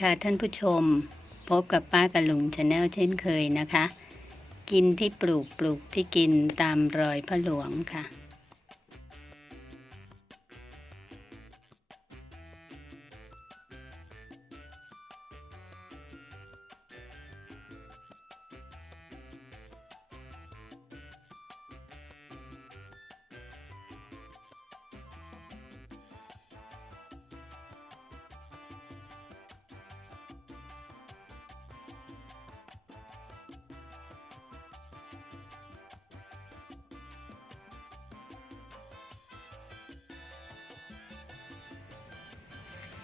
ค่ะท่านผู้ชม พบกับป้ากับลุงชาแนลเช่นเคยนะคะ กินที่ปลูกปลูกที่กินตามรอยพระหลวงค่ะ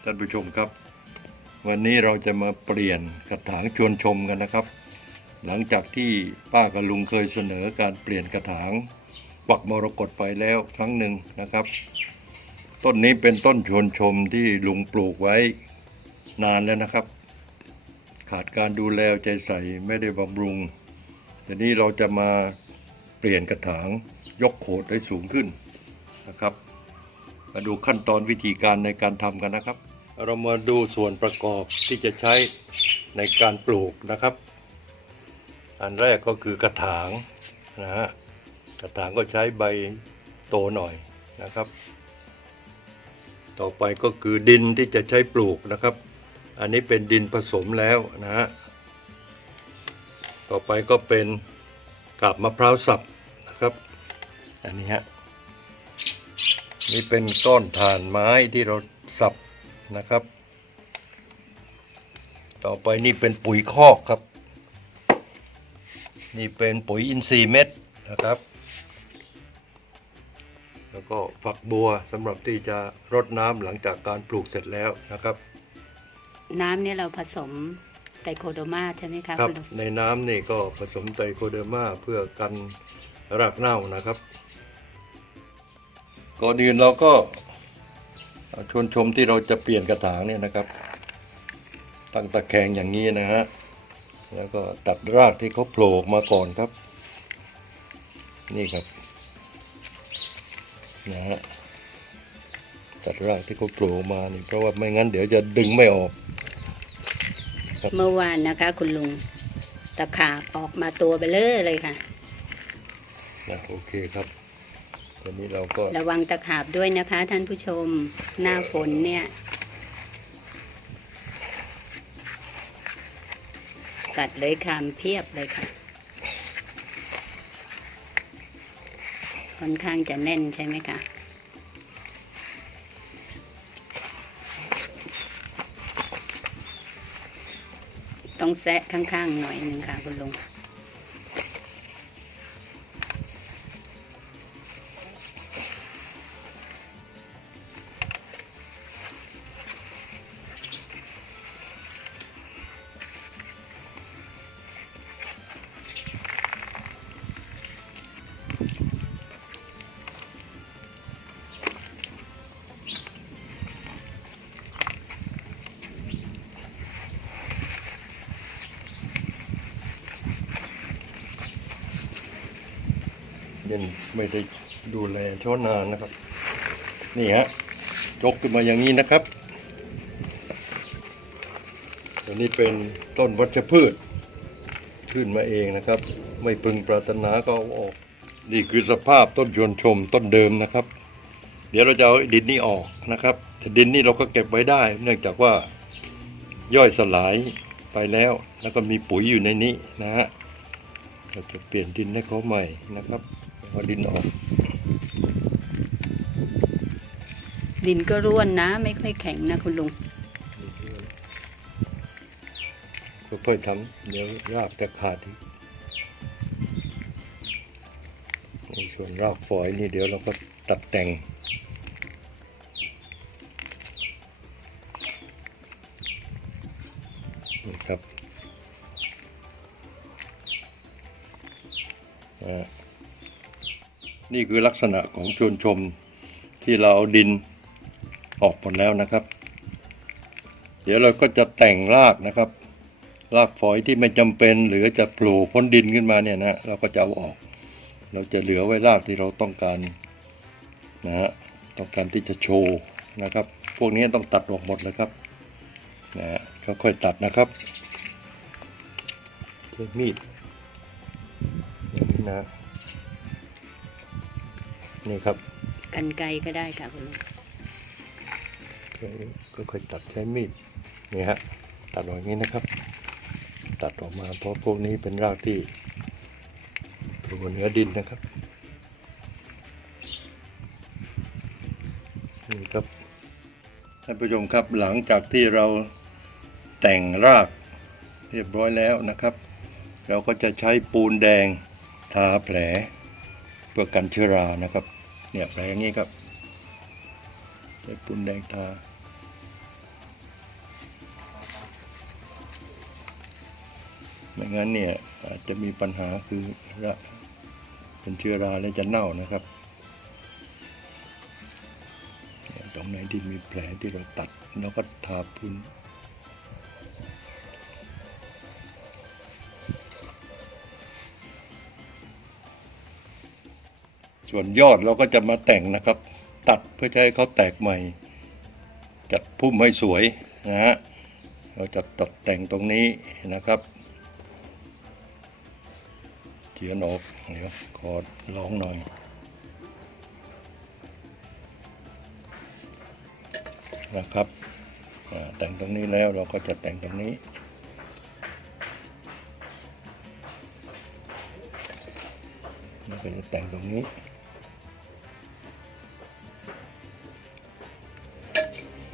ท่านผู้ชมครับ วันนี้เราจะมาเปลี่ยนกระถางชวนชมกันนะครับ หลังจากที่ป้ากับลุงเคยเสนอการเปลี่ยนกระถางปักมรกตไปแล้วครั้งหนึ่งนะครับ ต้นนี้เป็นต้นชวนชมที่ลุงปลูกไว้นานแล้วนะครับ ขาดการดูแลใจใส่ไม่ได้บำรุงทีนี้เราจะมาเปลี่ยนกระถางยกโขดให้สูงขึ้นนะครับ มาดูขั้นตอนวิธีการในการทำกันนะครับ เรามาดูส่วนประกอบที่จะใช้ในการปลูกนะครับ อันแรกก็คือกระถางนะฮะกระถางก็ใช้ใบโตหน่อยนะครับ ต่อไปก็คือดินที่จะใช้ปลูกนะครับ อันนี้เป็นดินผสมแล้วนะฮะต่อไปก็เป็นกาบมะพร้าวสับนะครับ อันนี้ฮะนี่เป็นก้อนถ่านไม้ที่เราสับ นะครับ ต่อไปนี่เป็นปุ๋ยคอกครับ นี่เป็นปุ๋ยอินทรีย์เม็ดนะครับ แล้วก็ฝักบัวสำหรับที่จะรดน้ำหลังจากการปลูกเสร็จแล้วนะครับ น้ำเนี่ยเราผสมไตรโคโดมาใช่ไหมคะครับณลุงในน้ำนี่ก็ผสมไตรโคเดอร์มาเพื่อกันรากเน่านะครับ ก่อนอื่นเราก็ ชวนชมที่เราจะเปลี่ยนกระถางเนี่ยนะครับ ตั้งตะแคงอย่างนี้นะฮะแล้วก็ตัดรากที่เขาโผล่ออกมาก่อนครับ นี่ครับนะฮะตัดรากที่เขาโผล่ออกมานี่เพราะว่าไม่งั้นเดี๋ยวจะดึงไม่ออก เมื่อวานนะคะ คุณลุงตะขาบออกมาตัวไปเลยเลยค่ะนะโอเคครับ ตอนนี้เราก็ระวังตะขาบด้วยนะคะ ท่านผู้ชมหน้าฝนเนี่ย กัดเลยคำเพียบเลยค่ะ ค่อนข้างจะแน่นใช่ไหมคะต้องแซะข้างๆหน่อยหนึ่งค่ะคุณลุง ยังไม่ได้ดูแลช่อนานนะครับ นี่ฮะยกขึ้นมาอย่างนี้นะครับตัวนี้เป็นต้นวัชพืช ขึ้นมาเองนะครับ ไม่พึงปรารถนาก็เอาออก นี่คือสภาพต้นชวนชมต้นเดิมนะครับ เดี๋ยวเราจะเอาดินนี้ออกนะครับแต่ดินนี้เราก็เก็บไว้ได้ เนื่องจากว่าย่อยสลายไปแล้ว แล้วก็มีปุ๋ยอยู่ในนี้นะฮะเราจะเปลี่ยนดินให้เขาใหม่นะครับ เอาดินออก ดินก็ร่วนนะ ไม่ค่อยแข็งนะคุณลุงค่อยๆทำเดี๋ยวรากจะขาดอีกในส่วนรากฝอยนี่เดี๋ยวเราก็ตัดแต่ง นี่ครับอ่า นี่คือลักษณะของชวนชมที่เราเอาดินออกหมดแล้วนะครับ เดี๋ยวเราก็จะแต่งรากนะครับ รากฝอยที่ไม่จำเป็น หรือจะโผล่พ้นดินขึ้นมาเนี่ยนะเราก็จะเอาออก เราจะเหลือไว้รากที่เราต้องการนะฮะต้องการที่จะโชว์นะครับ พวกนี้ต้องตัดออกหมดเลยครับนะฮะค่อยๆตัดนะครับใช้มีดอย่างนี้นะ นี่ครับกันไกรก็ได้ค่ะคุณลุงค่อยๆตัดใช้มีดนี่ฮะตัดออกอย่างนี้นะครับ ตัดออกมาเพราะพวกนี้เป็นรากที่อยู่บนเนื้อดินนะครับนี่ครับท่านผู้ชมครับหลังจากที่เราแต่งรากเรียบร้อยแล้วนะครับ เราก็จะใช้ปูนแดงทาแผลเพื่อกันเชื้อรานะครับ เนี่ยแผลอย่างนี้ครับใช้ปูนแดงทาไม่งั้นเนี่ยอาจจะมีปัญหาคือระเป็นเชื้อราและจะเน่านะครับ ตรงไหนที่มีแผลที่เราตัดเราก็ทาพุน ส่วนยอดเราก็จะมาแต่งนะครับ ตัดเพื่อจะให้เขาแตกใหม่ จัดพุ่มให้สวยนะฮะเราจะตัดแต่งตรงนี้นะครับเขียนออกเดี๋ยวขอลองหน่อยนะครับแต่งตรงนี้แล้วเราก็จะแต่งตรงนี้ เราก็จะแต่งตรงนี้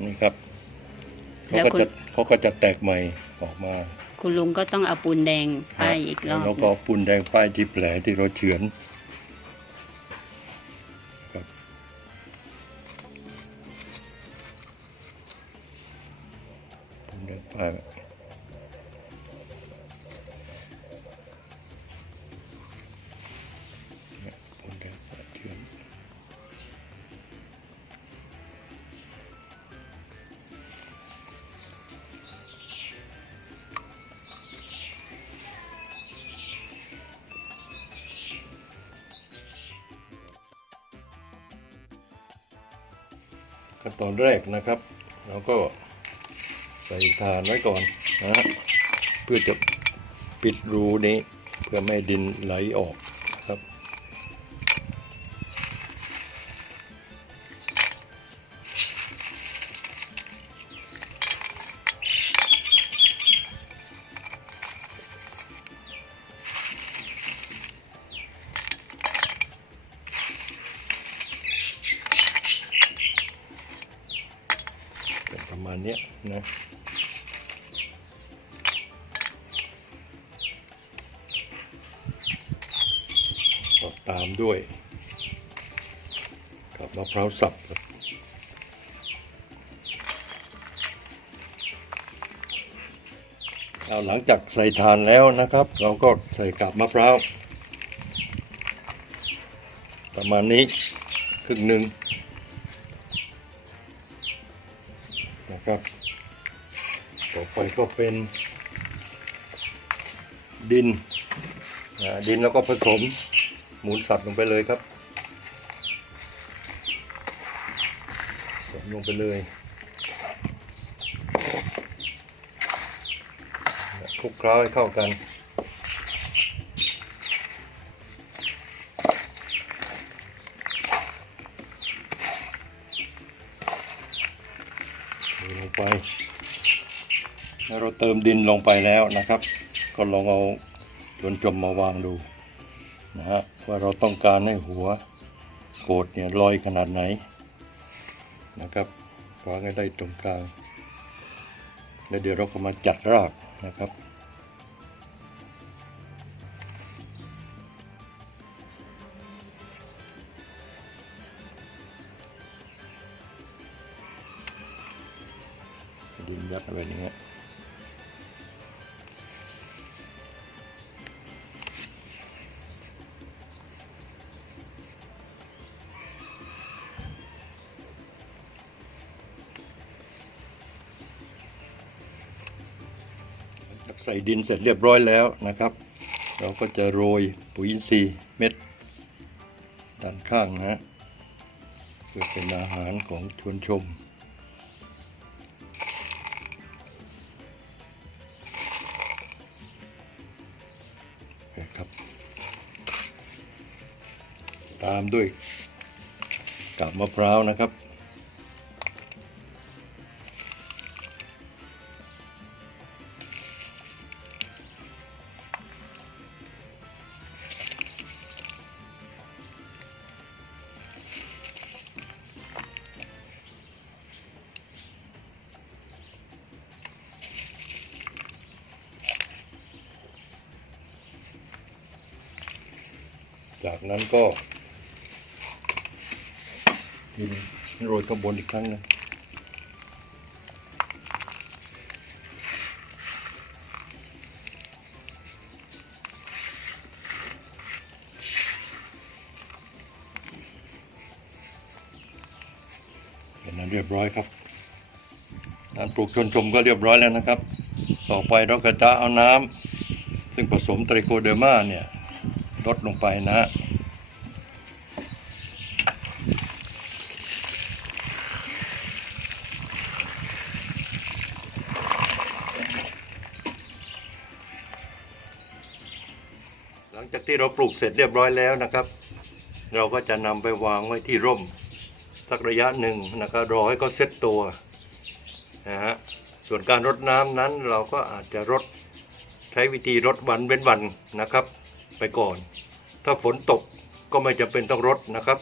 นี่ครับเขาก็จะเขาก็จะแตกใหม่ออกมาคุณลุงก็ต้องเอาปูนแดงป้ายอีกรอบแล้วก็ฝุ่นแดงป้ายที่แผลที่เราเฉือน ขั้นตอนแรกนะครับเราก็ใส่ฐานไว้ก่อนนะเพื่อจะปิดรูนี้ เพื่อไม่ให้ดินไหลออก นะก็ตามด้วย กับมะพร้าวสับครับเอาหลังจากใส่ทานแล้วนะครับ เราก็ใส่กับมะพร้าวประมาณนี้ครึ่งหนึ่งนะครับ ต่อไปก็เป็นดิน ดินแล้วก็ผสมหมูสับลงไปเลยครับผสมลงไปเลยคลุกเคล้าให้เข้ากันลงไป เราเติมดินลงไปแล้วนะครับ ก็ลองเอาจนจมมาวางดูนะฮะว่าเราต้องการให้หัวโกดเนี่ยลอยขนาดไหนนะครับวางให้ได้ตรงกลาง แล้วเดี๋ยวเราก็มาจัดรากนะครับดินยัดไว้อย่างเงี้ย ใส่ดินเสร็จเรียบร้อยแล้วนะครับ เราก็จะโรยปุ๋ยอินทรีย์เม็ดด้านข้างนะฮะเพื่อเป็นอาหารของชวนชมครับ ตามด้วยกับมะพร้าวนะครับ จากนั้นก็กินโรยข้างบนอีกครั้งนึงเป็นนั้นเรียบร้อยครับการปลูกชนชมก็เรียบร้อยแล้วนะครับ ต่อไปเราก็จะเอาน้ำซึ่งผสมไตรโคเดอร์มาเนี่ย ลดลงไปนะหลังจากที่เราปลูกเสร็จเรียบร้อยแล้วนะครับ เราก็จะนำไปวางไว้ที่ร่ม สักระยะหนึ่งนะครับรอให้เขาเซ็ตตัวนะฮะส่วนการรดน้ำนั้นเราก็อาจจะรดใช้วิธีรดวันเว้นวันนะครับ ก่อน ถ้าฝนตกก็ไม่จำเป็นต้องรดนะครับ